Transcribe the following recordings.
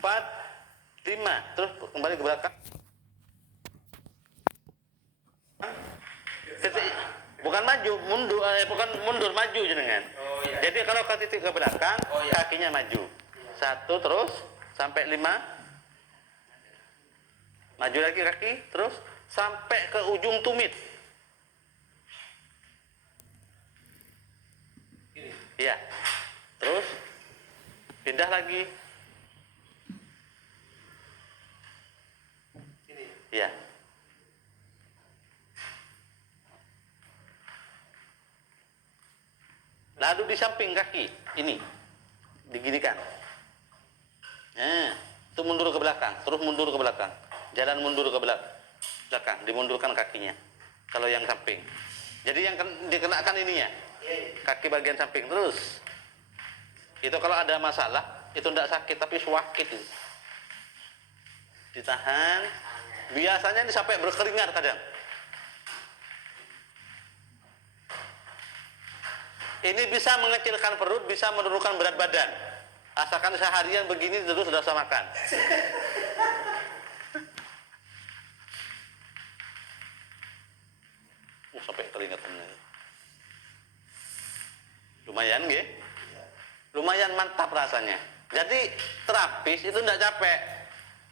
4, 5. Terus kembali ke belakang. Titik, bukan maju, mundur, bukan mundur, maju jenengan. Oh, iya. Jadi kalau ke titik ke belakang, iya. kakinya maju. 1 terus sampai 5. Maju lagi kaki, terus sampai ke ujung tumit. Iya. Terus pindah lagi. Iya. Lalu di samping kaki ini diginikan. Nah, itu mundur ke belakang, terus mundur ke belakang. Jalan mundur ke belakang, dimundurkan kakinya. Kalau yang samping. Jadi yang dikenakan ininya. Kaki bagian samping terus. Itu kalau ada masalah, itu tidak sakit tapi suakit. Ditahan. Biasanya ini sampai berkeringat kadang. Ini bisa mengecilkan perut, bisa menurunkan berat badan. Asalkan seharian begini terus sudah bisa makan. Sampai keringetan. Lumayan nggih? Lumayan mantap rasanya. Jadi terapis itu tidak capek.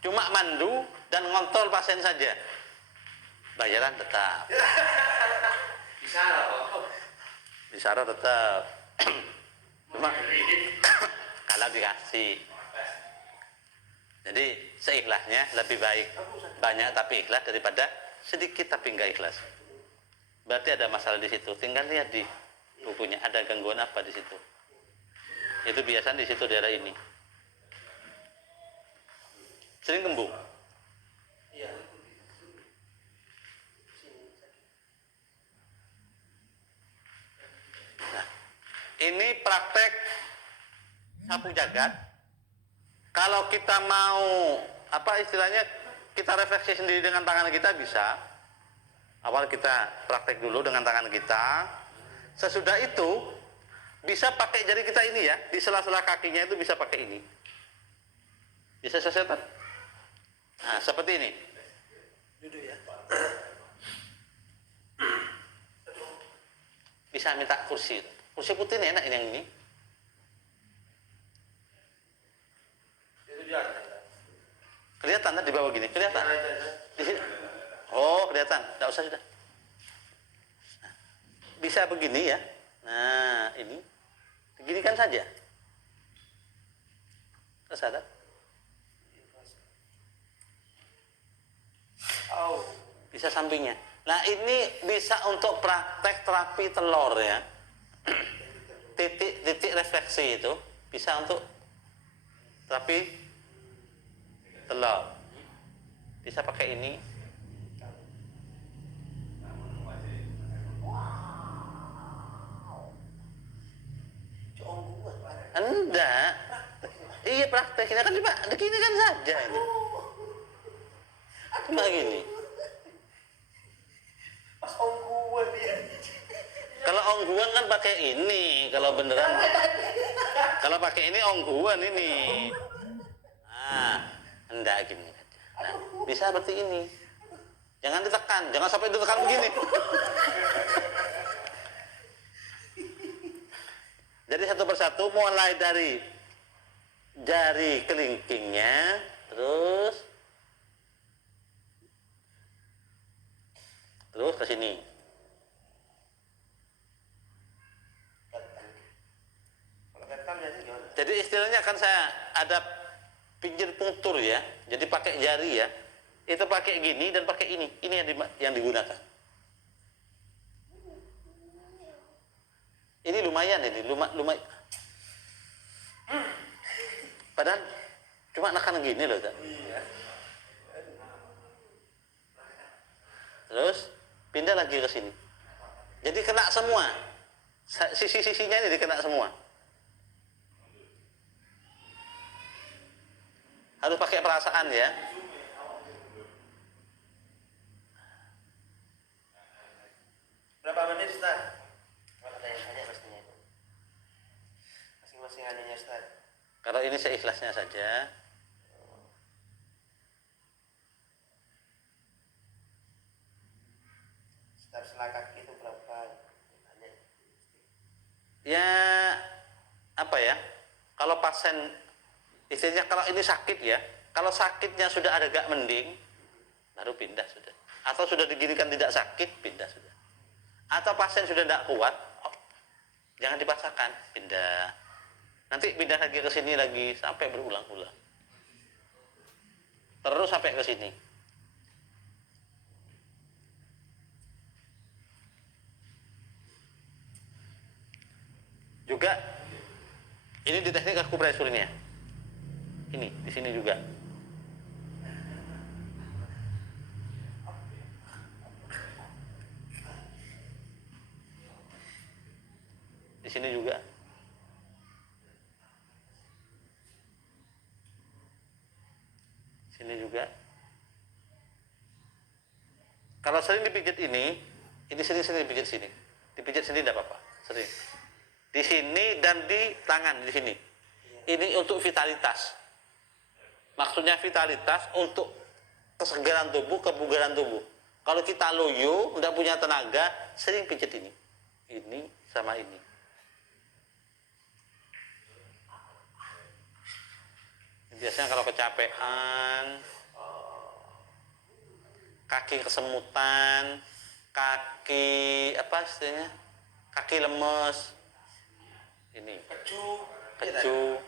Cuma mandu dan ngontrol pasien saja. Bayaran tetap. Bisa loh. Bicara tetap. Cuma kalau dikasih. Jadi seikhlasnya lebih baik banyak tapi ikhlas daripada sedikit tapi enggak ikhlas. Berarti ada masalah di situ. Tinggal lihat di bukunya ada gangguan apa di situ. Itu biasanya di situ daerah ini. Sering kembung. Iya. Nah, ini praktek sapu jagat. Kalau kita mau apa istilahnya kita refleksi sendiri dengan tangan kita bisa. Awal kita praktek dulu dengan tangan kita. Sesudah itu bisa pakai jari kita ini ya, di sela-sela kakinya itu bisa pakai ini. Bisa saya setan? Nah, seperti ini. Duduk ya. Bisa minta kursi. Kursi putih ini enak ini yang ini. Itu dia. Kelihatan di bawah gini, kelihatan. Di sini. Oh, kelihatan. Enggak usah sudah. Nah, bisa begini ya. Nah, ini. Beginikan saja. Tersadar. Oh. Bisa sampingnya. Nah, ini bisa untuk praktek terapi telur ya. Titik refleksi itu bisa untuk terapi telur. Bisa pakai ini. Enggak. Iya prakteknya kan cuma begini kan saja ini. Cuma gini. Pas ongguan dia. Kalau ongguan kan pakai ini, kalau beneran. Kalau pakai ini ongguan ini. Nah, enggak gini aja. Nah, bisa seperti ini. Jangan ditekan, jangan sampai ditekan begini. Jadi satu persatu mulai dari jari kelingkingnya, terus ke sini. Jadi istilahnya kan saya ada pinggir punktur ya. Jadi pakai jari ya. Itu pakai gini dan pakai ini. Ini yang digunakan. Ini lumayan ini, lumayan. Padahal cuma nekan gini loh, Kak. Iya. Terus pindah lagi ke sini. Jadi kena semua. Sisi-sisinya ini dikena semua. Harus pakai perasaan ya. Berapa menit, Ustaz? Tanya pastinya itu. Masing-masing anunya, Ustaz. Kalau ini seikhlasnya saja. masalah kaki itu berapa? Tanya. Ya apa ya? Kalau pasien istilahnya kalau ini sakit ya, kalau sakitnya sudah agak mending, baru pindah sudah. Atau sudah diginikan tidak sakit, pindah sudah. Atau pasien sudah tidak kuat, oh, jangan dipaksakan, pindah. Nanti pindah lagi ke sini lagi sampai berulang-ulang. Terus sampai ke sini. Juga ini di teknik akupresurnya. Ini di sini juga. Di sini juga. Sini juga. Kalau sering dipijit ini sering dipijit sini. Dipijit sini tidak apa-apa, sering. Di sini dan di tangan di sini. Ini untuk vitalitas. Maksudnya vitalitas untuk kesegaran tubuh, kebugaran tubuh. Kalau kita loyo, tidak punya tenaga, sering pijit ini. Ini sama ini. Biasanya kalau kecapean, kaki kesemutan, kaki apa istilahnya, kaki lemes, ini keju.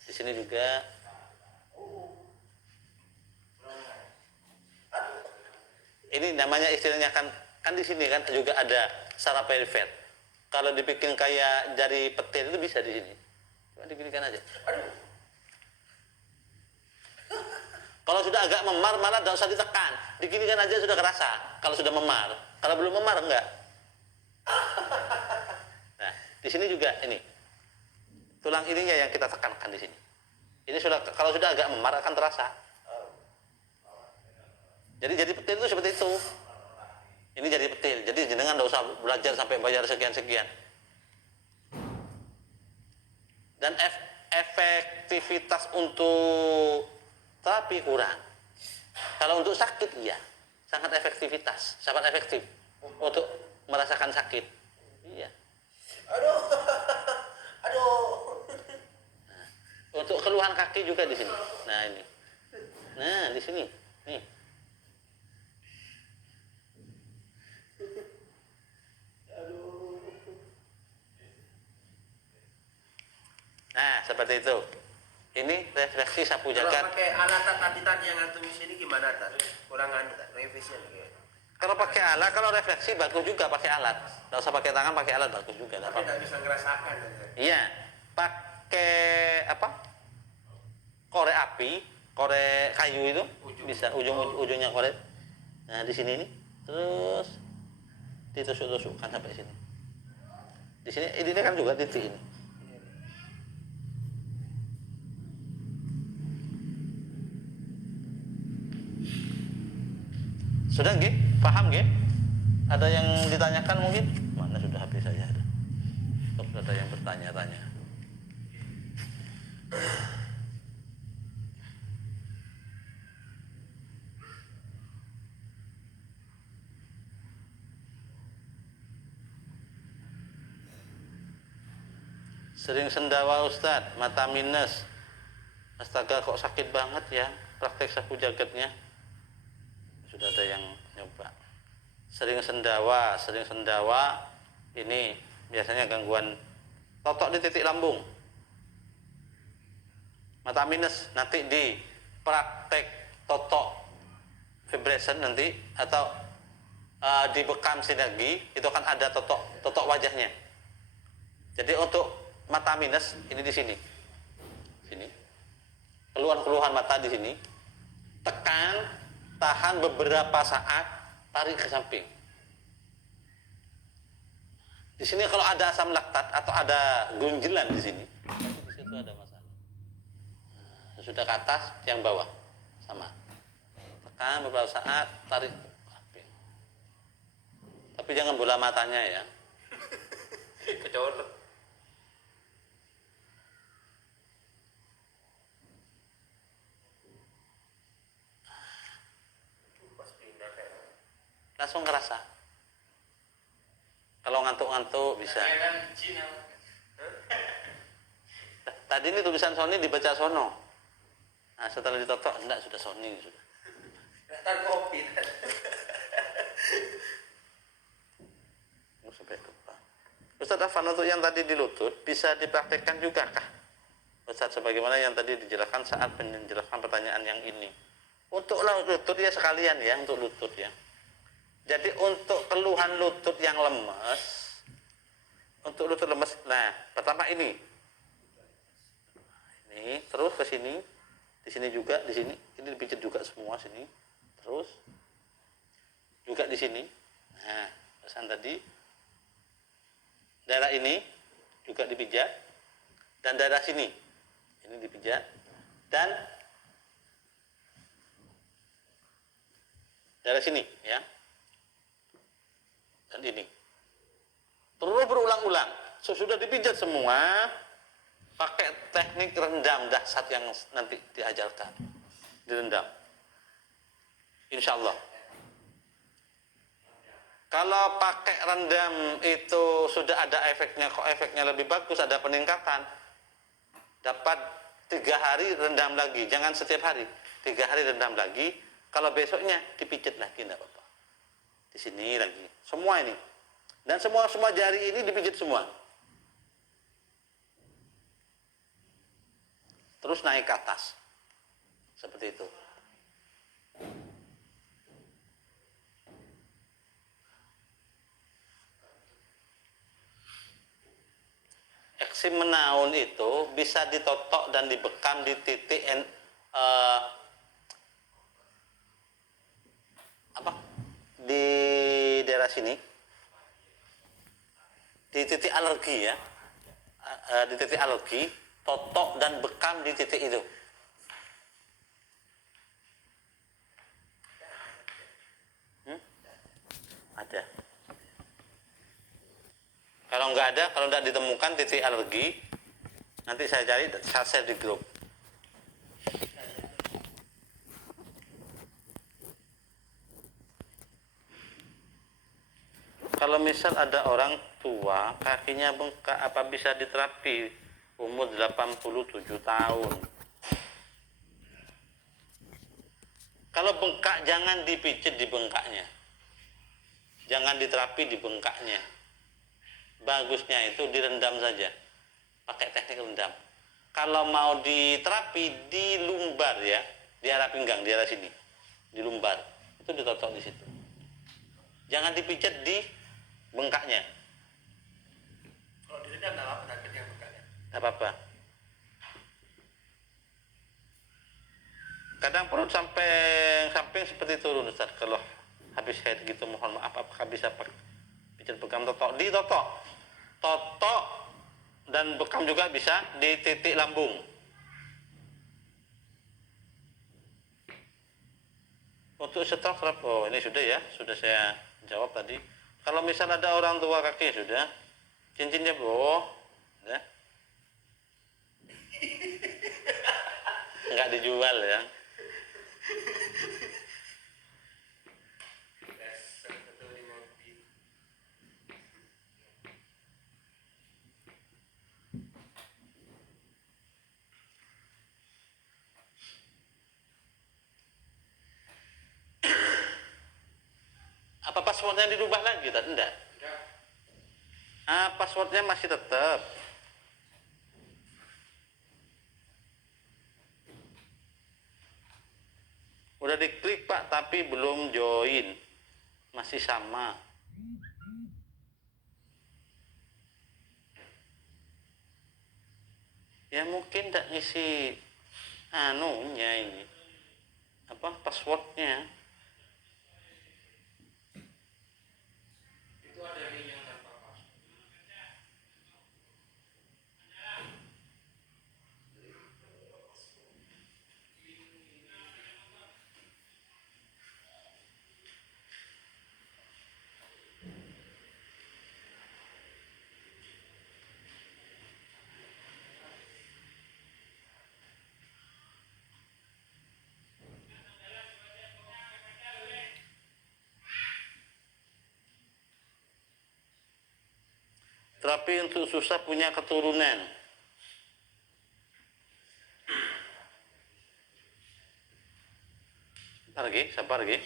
Di sini juga. Ini namanya istilahnya kan di sini kan juga ada saraf perifer. Kalau dibikin kayak jari petir itu bisa di sini. Cuma diginikan aja. Kalau sudah agak memar malah tidak usah ditekan. Diginikan aja sudah kerasa. Kalau sudah memar. Kalau belum memar enggak. Nah, di sini juga ini. Tulang ininya yang kita tekankan di sini. Ini sudah kalau sudah agak memar akan terasa. Jadi petir itu seperti itu. Ini jadi petir. Jadi jenengan tidak usah belajar sampai bayar sekian-sekian. Dan efektivitas untuk terapi kurang. Kalau untuk sakit iya, sangat efektif untuk merasakan sakit. Iya. Aduh. Nah, untuk keluhan kaki juga di sini. Nah ini. Nah di sini. Nih. Nah seperti itu. Ini refleksi sapu Kalau jagat. pakai alat tadi yang antum di sini gimana tak? Kurang tak? Revisinya kayak. Kalau pakai alat, kalau refleksi bagus juga pakai alat. Tidak usah pakai tangan, pakai alat bagus juga. Tapi tidak bisa ngerasakan. Iya, pakai apa? Korek api, korek kayu itu bisa ujungnya korek. Nah di sini nih, terus ditusuk-tusukkan sampai sini. Di sini ini kan juga titik ini. Sudah nggih? Paham nggih? Ada yang ditanyakan mungkin? Mana sudah habis saja ada. Ada yang bertanya-tanya. Sering sendawa Ustadz, mata minus. Astaga kok sakit banget ya praktek sapu jagatnya. Sudah ada yang nyoba. Sering sendawa ini biasanya gangguan totok di titik lambung. Mata minus nanti di praktek totok vibration nanti atau di bekam sinergi itu kan ada totok wajahnya. Jadi untuk mata minus ini di sini. Sini. Keluhan mata di sini. Tekan, tahan beberapa saat, tarik ke samping. Di sini kalau ada asam laktat atau ada gunjelan di sini, di situ ada masalah. Sudah ke atas, yang bawah sama. Tekan beberapa saat, tarik ke samping. Tapi jangan bola matanya ya. Kecolok. langsung kerasa. Kalau ngantuk-ngantuk bisa. Tadi ini tulisan Sony dibaca Sono. Nah, setelah ditotok, enggak, sudah Sony sudah. Daftar kopi. Sampai lupa. Ustaz Afan, untuk yang tadi di lutut bisa dipraktekkan juga kah? Ustaz, sebagaimana yang tadi dijelaskan saat menjelaskan pertanyaan yang ini. Untuk lutut ya sekalian ya, untuk lutut ya. Jadi untuk keluhan lutut yang lemes, untuk lutut lemes, nah pertama ini, terus ke sini, di sini juga, di sini, ini dipijat juga semua sini, terus juga di sini. Nah, pesan tadi, daerah ini juga dipijat, dan daerah sini, ini dipijat, dan daerah sini, ya, dan ini. Terus berulang-ulang, sesudah dipijat semua, pakai teknik rendam dahsyat yang nanti diajarkan, direndam. Insya Allah. Kalau pakai rendam itu sudah ada efeknya, kok efeknya lebih bagus, ada peningkatan. Dapat 3 hari rendam lagi, jangan setiap hari. 3 hari rendam lagi, kalau besoknya dipijat lagi, tidak apa-apa. Di sini lagi, semua ini. Dan semua jari ini dipijat semua. Terus naik ke atas. Seperti itu. Eksim menaun itu bisa ditotok dan dibekam di titik di daerah sini, di titik alergi ya, di titik alergi, totok dan bekam di titik itu. Ada. Kalau nggak ada, kalau nggak ditemukan titik alergi, nanti saya cari, saya share di grup. Kalau misal ada orang tua, kakinya bengkak, apa bisa diterapi? Umur 87 tahun. Kalau bengkak, jangan dipijit di bengkaknya. Jangan diterapi di bengkaknya. Bagusnya itu direndam saja. Pakai teknik rendam. Kalau mau diterapi di lumbar ya, di arah pinggang, di arah sini. Di lumbar. Itu ditotok di situ. Jangan dipijat di bengkaknya. Kalau direndam enggak apa-apa, sakit yang bengkaknya. Enggak apa-apa. Kadang perut sampai samping seperti turun, Ustaz. Kalau habis haid gitu, mohon maaf, apakah bisa pijat bekam totok? Ditotok. Totok dan bekam juga bisa di titik lambung. Untuk stroke, oh ini sudah ya, sudah saya jawab tadi. Kalau misal ada orang tua kaki sudah, cincinnya bro, ya. Nggak dijual ya. Apa passwordnya dirubah lagi? Tidak. Passwordnya masih tetap. Udah diklik Pak, tapi belum join. Masih sama. Ya mungkin tidak ngisi anunya ini. Passwordnya. Itu ada link yang tanpa password. Terapi untuk susah punya keturunan. Sabar lagi.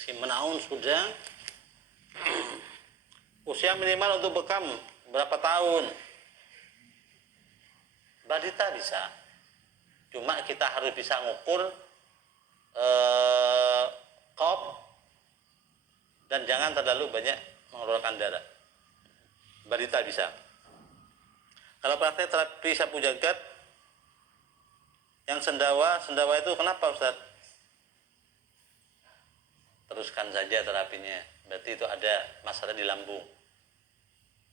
Si menaun sudah. Usia minimal untuk bekam berapa tahun? Balita bisa. Cuma kita harus bisa ngukur kop dan jangan terlalu banyak mengeluarkan darah. Balita bisa. Kalau praktek terapi sapu jagat yang sendawa itu kenapa Ustaz? Teruskan saja terapinya. Berarti itu ada masalah di lambung.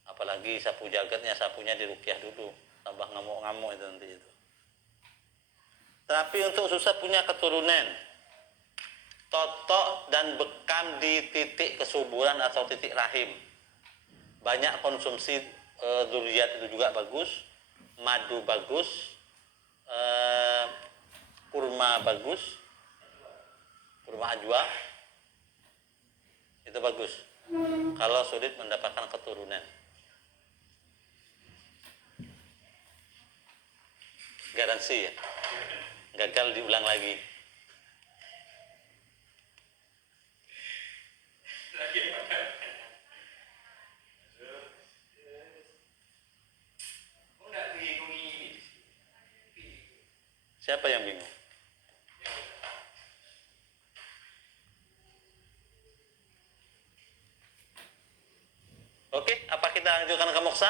Apalagi sapu jagatnya, sapunya dirukyah dulu. Tambah ngamuk-ngamuk itu nanti itu. Terapi untuk susah punya keturunan. Totok dan bekam di titik kesuburan atau titik rahim. Banyak konsumsi dzurriyyat itu juga bagus. Madu bagus. Kurma bagus. Kurma ajwa. Itu bagus. Kalau sulit mendapatkan keturunan. Garansi ya. Gagal diulang lagi. Siapa yang bingung? Oke, apa kita lanjutkan ke moksa?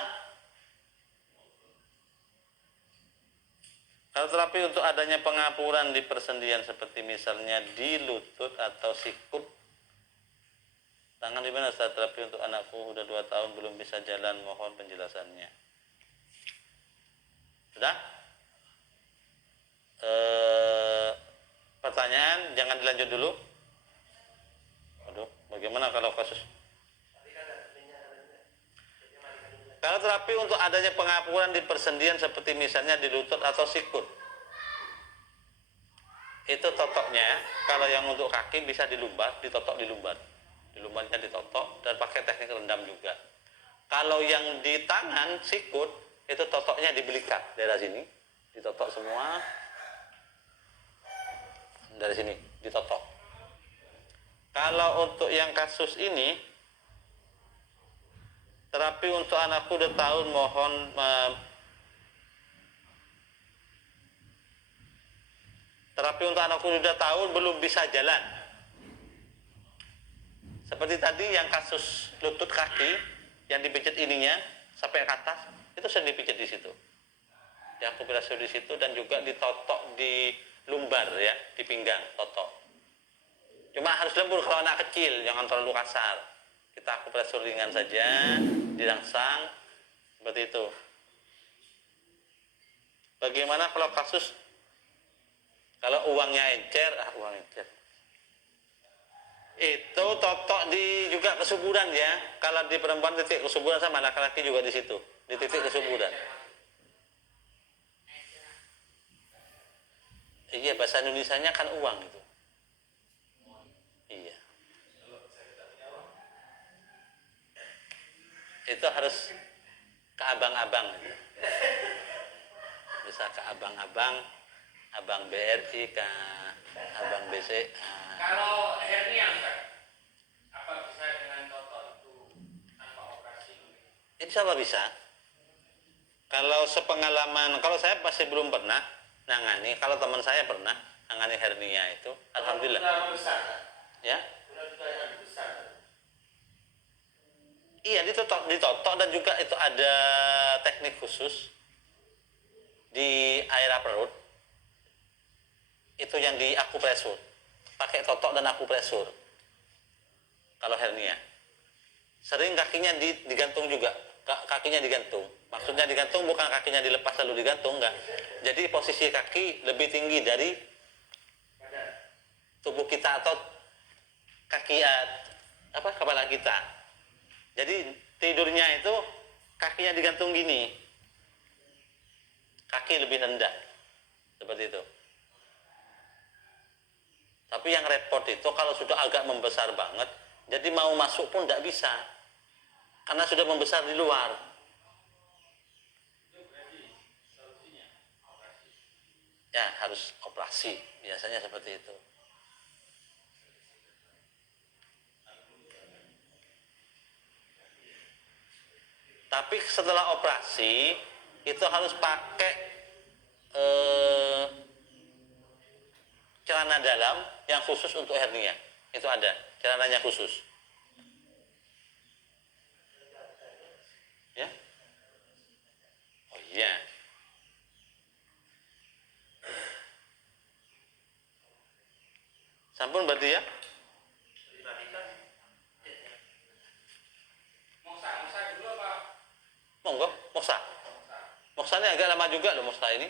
Kalau terapi untuk adanya pengapuran di persendian seperti misalnya di lutut atau sikut. Tangan di mana saat terapi untuk anakku udah 2 tahun belum bisa jalan, mohon penjelasannya. Sudah? Pertanyaan jangan dilanjut dulu. Aduh, bagaimana kalau kasus? Kalau terapi untuk adanya pengapuran di persendian seperti misalnya di lutut atau sikut, itu totoknya kalau yang untuk kaki bisa dilumbar, ditotok di lumbar. Di lumbarnya ditotok dan pakai teknik rendam juga. Kalau yang di tangan sikut itu totoknya dibelikat daerah sini, ditotok semua. Dari sini ditotok. Kalau untuk yang kasus ini terapi untuk anakku udah tahun, mohon terapi untuk anakku udah tahun belum bisa jalan. Seperti tadi yang kasus lutut kaki yang dipijat ininya sampai ke atas, itu sudah dipijat di situ. Diakupressur di situ dan juga ditotok di lumbar ya, di pinggang, totok. Cuma harus lembur kalau anak kecil, jangan terlalu kasar. Kita akupressur ringan saja, dirangsang, seperti itu. Bagaimana kalau kasus, kalau uangnya encer, uang encer. Itu totok di juga kesuburan ya. Kalau di perempuan titik kesuburan sama laki-laki juga di situ, di titik kesuburan. Iya, bahasa Indonesianya kan uang itu. Iya. Itu harus ke abang-abang. Bisa ke abang-abang, abang BRI, ke abang BC. Kalau hernia, apa bisa dengan totok itu tanpa operasi? Insya Allah bisa. Kalau sepengalaman, kalau saya masih belum pernah nangani, kalau teman saya pernah nangani hernia itu, alhamdulillah. Ya. Iya, ditotok dan juga itu ada teknik khusus di area perut. Itu yang di akupressur. Pakai totok dan akupressur. kalau hernia. Sering kakinya digantung juga, kakinya digantung. Maksudnya digantung bukan kakinya dilepas lalu digantung, enggak. Jadi posisi kaki lebih tinggi dari tubuh kita atau kaki kepala kita. Jadi tidurnya itu kakinya digantung gini, kaki lebih rendah, seperti itu. Tapi yang repot itu kalau sudah agak membesar banget, jadi mau masuk pun tidak bisa, karena sudah membesar di luar. Ya harus operasi, biasanya seperti itu. Tapi setelah operasi itu harus pakai celana dalam yang khusus untuk hernia. Itu ada celananya khusus. Ya? Oh iya. Sampun berarti ya? Moksa dulu apa? Monggo, moksa. Moksa ini agak lama juga loh, moksa ini.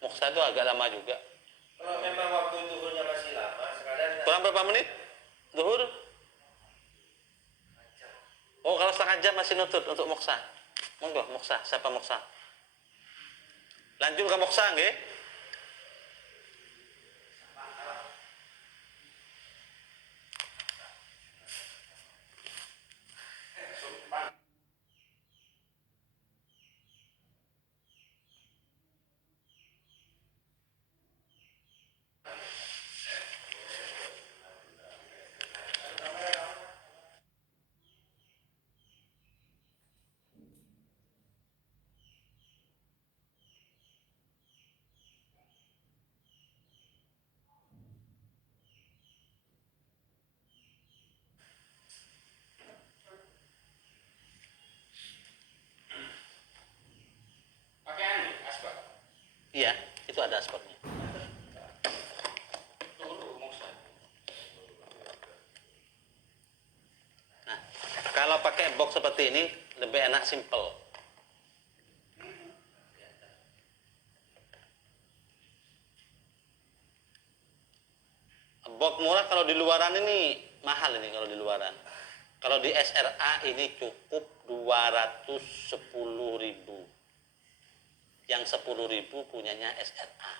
Moksa itu agak lama juga. Kalau memang waktu duhurnya masih lama, sekalian Kurang berapa menit? Zuhur? Oh, kalau setengah jam masih nutut untuk moksa. Monggo, moksa. Siapa moksa? Lanjut ke moksa, nggih? Pakai asbak. Iya, itu ada spotnya. Dulu moksa. Nah, kalau pakai box seperti ini lebih enak simple. Box murah kalau di luaran ini mahal ini kalau di luaran. Kalau di SRA ini cukup 210.000. Yang 10.000 punyanya SRA.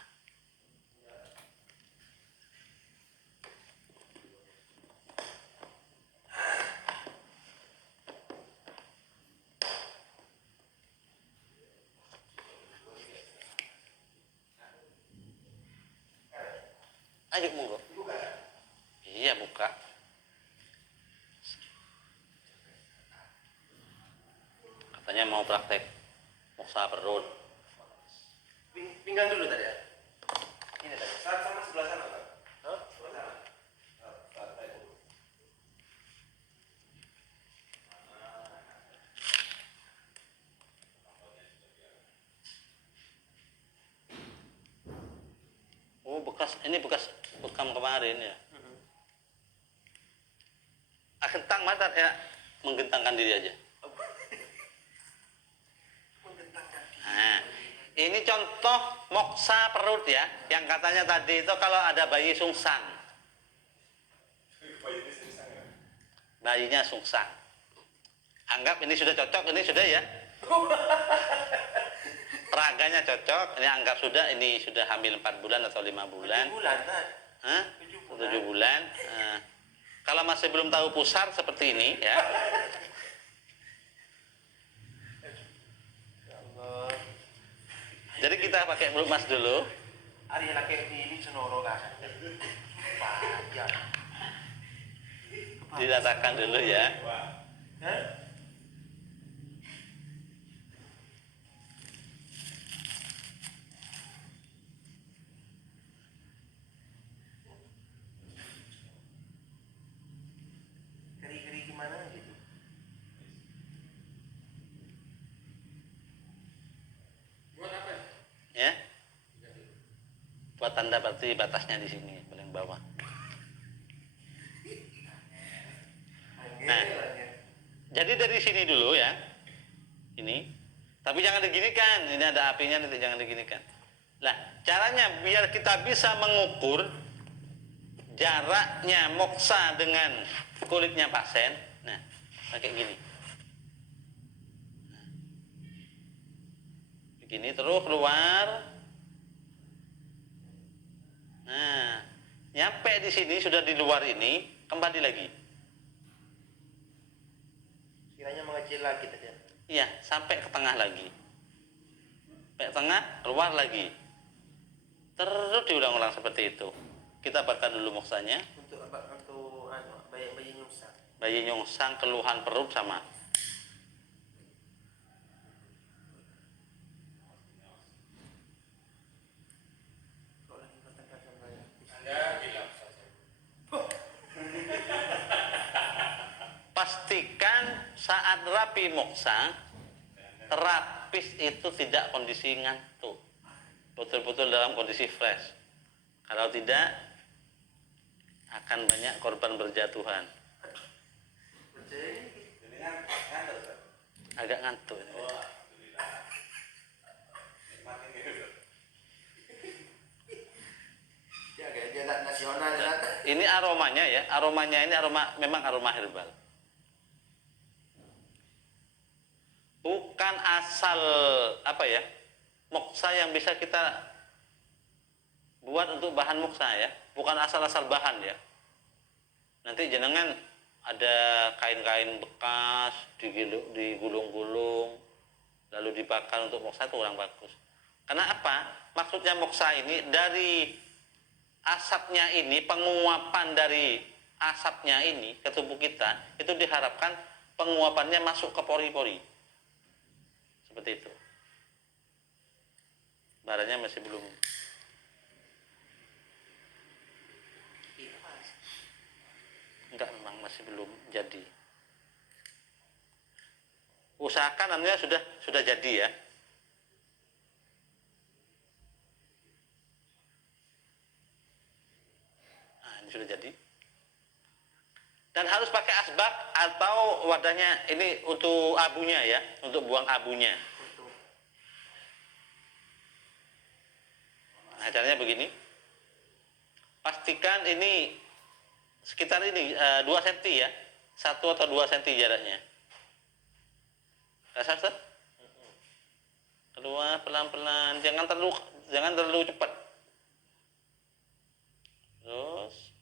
Ayo monggo. Iya buka. Katanya mau praktek moksa perut. pinggang dulu tadi ya. Ini tadi. Sama sebelah sana, Pak. Hah? Sebelah sana. Oh, ini bekas bekam kemarin ya. Kentang mata ya, menggentangkan diri aja. Nah, ini contoh moksa perut ya, yang katanya tadi itu kalau ada bayi sungsang. Bayinya sungsang. Anggap ini sudah cocok, ini sudah ya. Peraganya cocok, ini anggap sudah, ini sudah hamil 4 bulan atau 5 bulan. 7 bulan, Tan. Hah? 7 bulan. Kalau masih belum tahu pusar seperti ini ya. Jadi kita pakai pelumas dulu. Ari laki ini cenoro kan. Payah. Diratakan dulu ya. Hah? Keri-keri gimana gitu? Buat apa? Ya. Buat tanda berarti batasnya di sini paling bawah. Jadi dari sini dulu ya. Ini. Tapi jangan diginikan. Ini ada apinya nanti jangan diginikan. Lah, caranya biar kita bisa mengukur jaraknya moksa dengan kulitnya pasien. Nah, kayak gini. Begini terus keluar. Nah, nyampe di sini sudah di luar ini, kembali lagi. Kiranya mengecil lagi tadi. Iya, sampai ke tengah lagi. Sampai tengah, keluar lagi. Terus diulang-ulang seperti itu. Kita bakar dulu moksanya. Untuk apa? Untuk bayi nyungsang. Bayi nyongsang, keluhan perut sama. Kalau lagi katakan bayi. Anda bilang saja. Pastikan saat rapi moksa, terapis itu tidak kondisi ngantuk. Betul-betul dalam kondisi fresh. Kalau tidak, akan banyak korban berjatuhan. Agak ngantuk. Ya kayak dia tak nasional ya. Ini aromanya ya, aromanya ini memang aroma herbal. Bukan asal apa ya, moksa yang bisa kita buat untuk bahan moksa ya, bukan asal-asal bahan ya. Nanti jenengan ada kain-kain bekas digulung-gulung lalu dibakar untuk moksa, itu kurang bagus. Karena apa? Maksudnya moksa ini dari asapnya ini, penguapan dari asapnya ini ke tubuh kita, itu diharapkan penguapannya masuk ke pori-pori. Seperti itu. Baranya masih belum. Enggak, memang masih belum jadi. Usahakan namanya sudah jadi ya. Nah, ini sudah jadi. Dan harus pakai asbak atau wadahnya ini untuk abunya ya, untuk buang abunya. Nah, caranya begini. Pastikan ini sekitar ini 2 cm ya. 1 atau 2 cm jaraknya. Rasa Ustaz? Keluar pelan-pelan, jangan terlalu cepat. Terus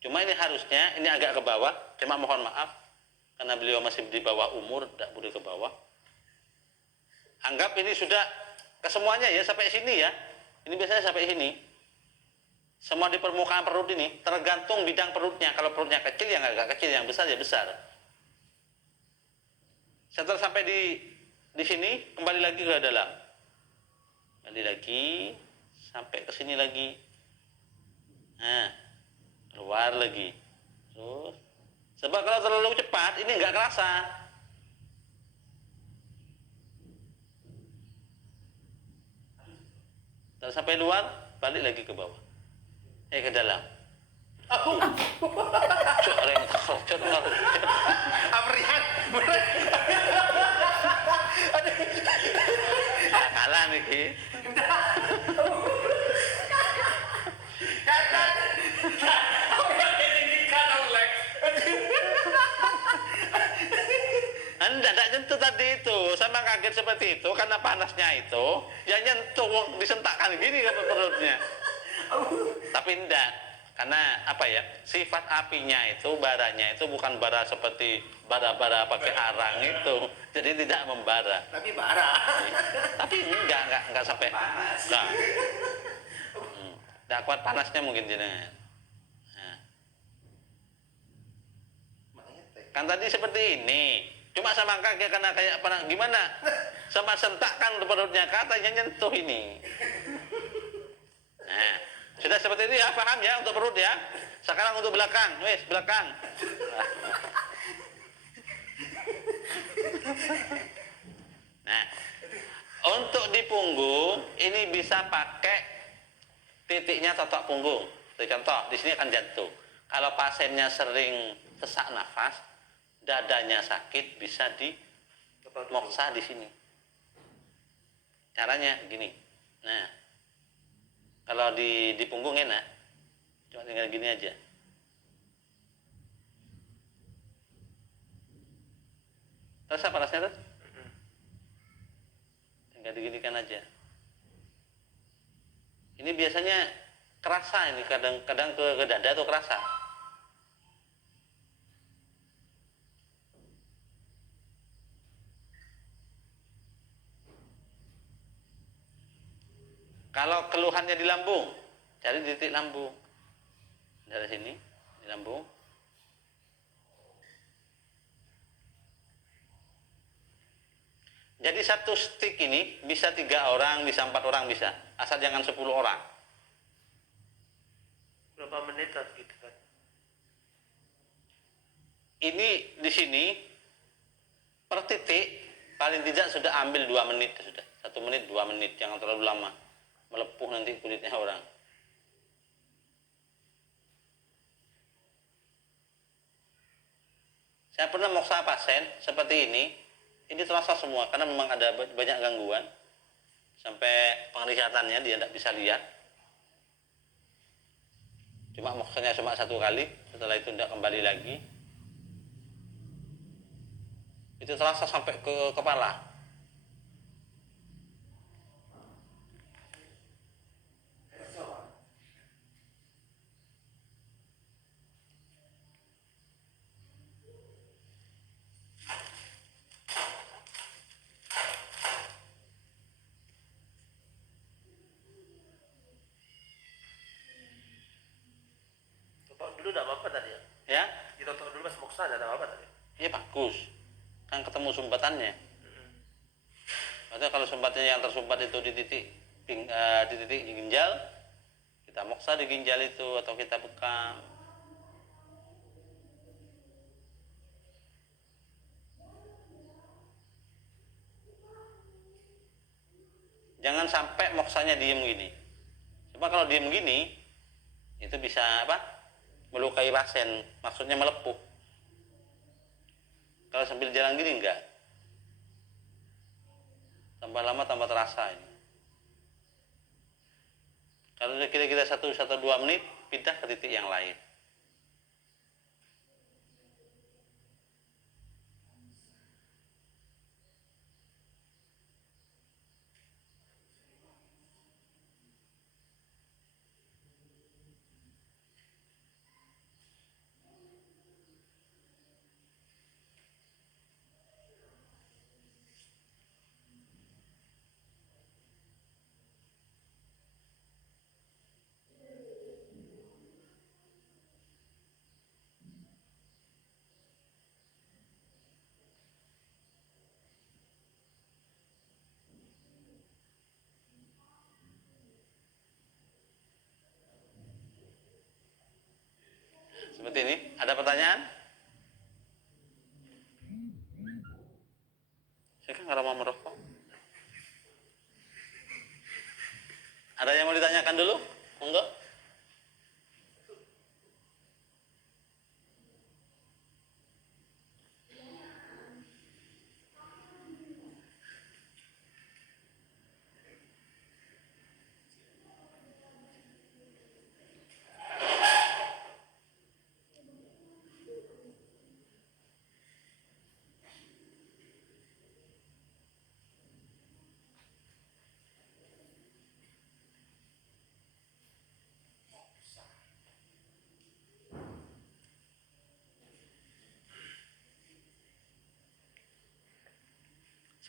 cuma ini harusnya ini agak ke bawah, cuma mohon maaf karena beliau masih di bawah umur, tidak boleh ke bawah. Anggap ini sudah ke semuanya ya, sampai sini ya. Ini biasanya sampai sini. Semua di permukaan perut ini, tergantung bidang perutnya. Kalau perutnya kecil ya agak kecil, yang besar ya besar. Setelah sampai di sini, kembali lagi ke dalam. Kembali lagi sampai ke sini lagi. Nah, keluar lagi. Terus, sebab kalau terlalu cepat ini nggak kerasa. Terus sampai luar, balik lagi ke bawah. Ke dalam. Kalah nih. Anda tidak nyentuh tadi itu, sama kaget seperti itu karena panasnya itu, ya nyentuh disentakkan gini ke perutnya. Tapi enggak, karena apa ya, sifat apinya itu, baranya itu bukan bara seperti bara-bara pakai arang itu, jadi tidak membara. Tapi bara. Tapi enggak sampai panas. Enggak kuat panasnya mungkin jenengan. Nah. Kan tadi seperti ini, cuma sama kaget karena kayak apa gimana, sama sentakkan perutnya, katanya nyentuh ini. Nah, sudah seperti itu ya, paham ya untuk perut ya. Sekarang untuk belakang, wes belakang. Nah, untuk di punggung ini bisa pakai titiknya totok punggung. Contoh, di sini akan jantung. Kalau pasiennya sering sesak nafas, dadanya sakit, bisa dimoksa di sini. Caranya gini. Nah, kalau di punggung enak, cuma tinggal gini aja. Terasa panasnya tuh? Tinggal diginikan aja. Ini biasanya kerasa ini, kadang-kadang ke dada tuh kerasa. Kalau keluhannya di lambung, cari titik lambung. Dari sini, di lambung. Jadi satu stick ini bisa 3 orang, bisa 4 orang bisa. Asal jangan 10 orang. Berapa menit gitu kan? Ini di sini per titik paling tidak sudah ambil 2 menit sudah. 1 menit, 2 menit, jangan terlalu lama. Melepuh nanti kulitnya orang. Saya pernah moksa pasien seperti ini terasa semua karena memang ada banyak gangguan. Sampai penglihatannya dia tidak bisa lihat. Cuma moksanya cuma 1 kali, setelah itu tidak kembali lagi. Itu terasa sampai ke kepala. Totok dulu enggak apa-apa tadi ya? Ya, Ditotok dulu pas moksa enggak apa-apa tadi. iya bagus. Kan ketemu sumbatannya. Maksudnya kalau sumbatnya yang tersumbat itu di titik ginjal, kita moksa di ginjal itu atau kita bekam. Jangan sampai moksanya diem gini. Coba kalau diem gini, itu bisa melukai pasien, maksudnya melepuh. Kalau sambil jalan gini enggak. Tambah lama tambah terasa ini. Kalau kira-kira 1-2 menit, pindah ke titik yang lain. Seperti ini. Ada pertanyaan? Saya kan nggak mau merokok. Ada yang mau ditanyakan dulu? Monggo.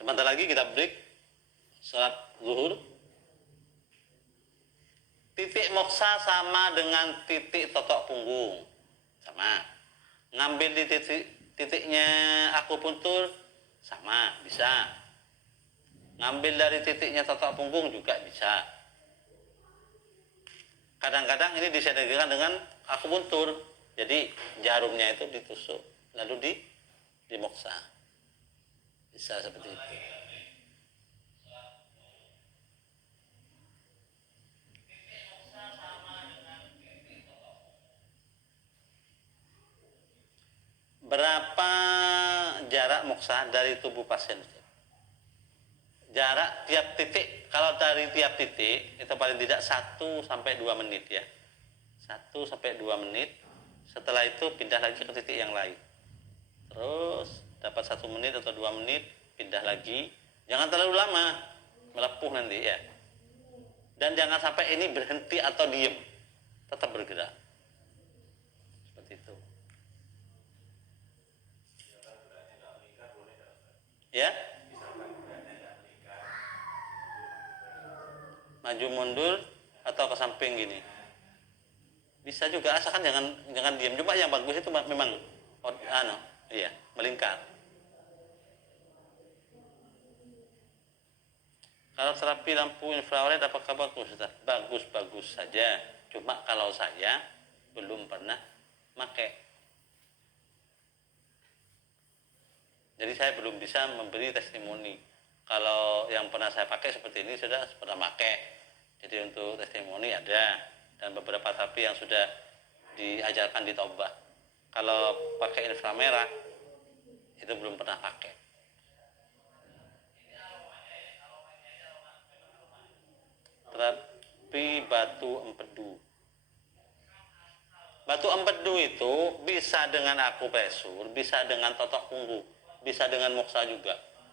Sebentar lagi kita break salat zuhur. Titik moksa sama dengan titik totok punggung. Sama. Ngambil di titiknya akupuntur sama, bisa. Ngambil dari titiknya totok punggung juga bisa. Kadang-kadang ini disedarkan dengan akupuntur. Jadi jarumnya itu ditusuk lalu dimoksa. Bisa seperti itu. berapa jarak moksa dari tubuh pasien? Jarak tiap titik, kalau dari tiap titik itu paling tidak 1 sampai 2 menit ya. 1 sampai 2 menit. Setelah itu pindah lagi ke titik yang lain. Terus dapat 1 menit atau 2 menit, pindah lagi. Jangan terlalu lama, melepuh nanti ya. Dan jangan sampai ini berhenti atau diem, tetap bergerak. Seperti itu. Ya? Maju mundur atau ke samping gini. Bisa juga, asalkan jangan diam. Cuma yang bagus itu memang iya, melingkar. Kalau terapi lampu infrared apakah bagus? Bagus saja. Cuma kalau saya belum pernah pakai. Jadi saya belum bisa memberi testimoni. Kalau yang pernah saya pakai seperti ini sudah pernah pakai. Jadi untuk testimoni ada, dan beberapa terapi yang sudah diajarkan di Taubah. Kalau pakai inframerah itu belum pernah pakai. Terapi batu empedu. Batu empedu itu bisa dengan akupresur, bisa dengan totok punggung, bisa dengan moksa juga.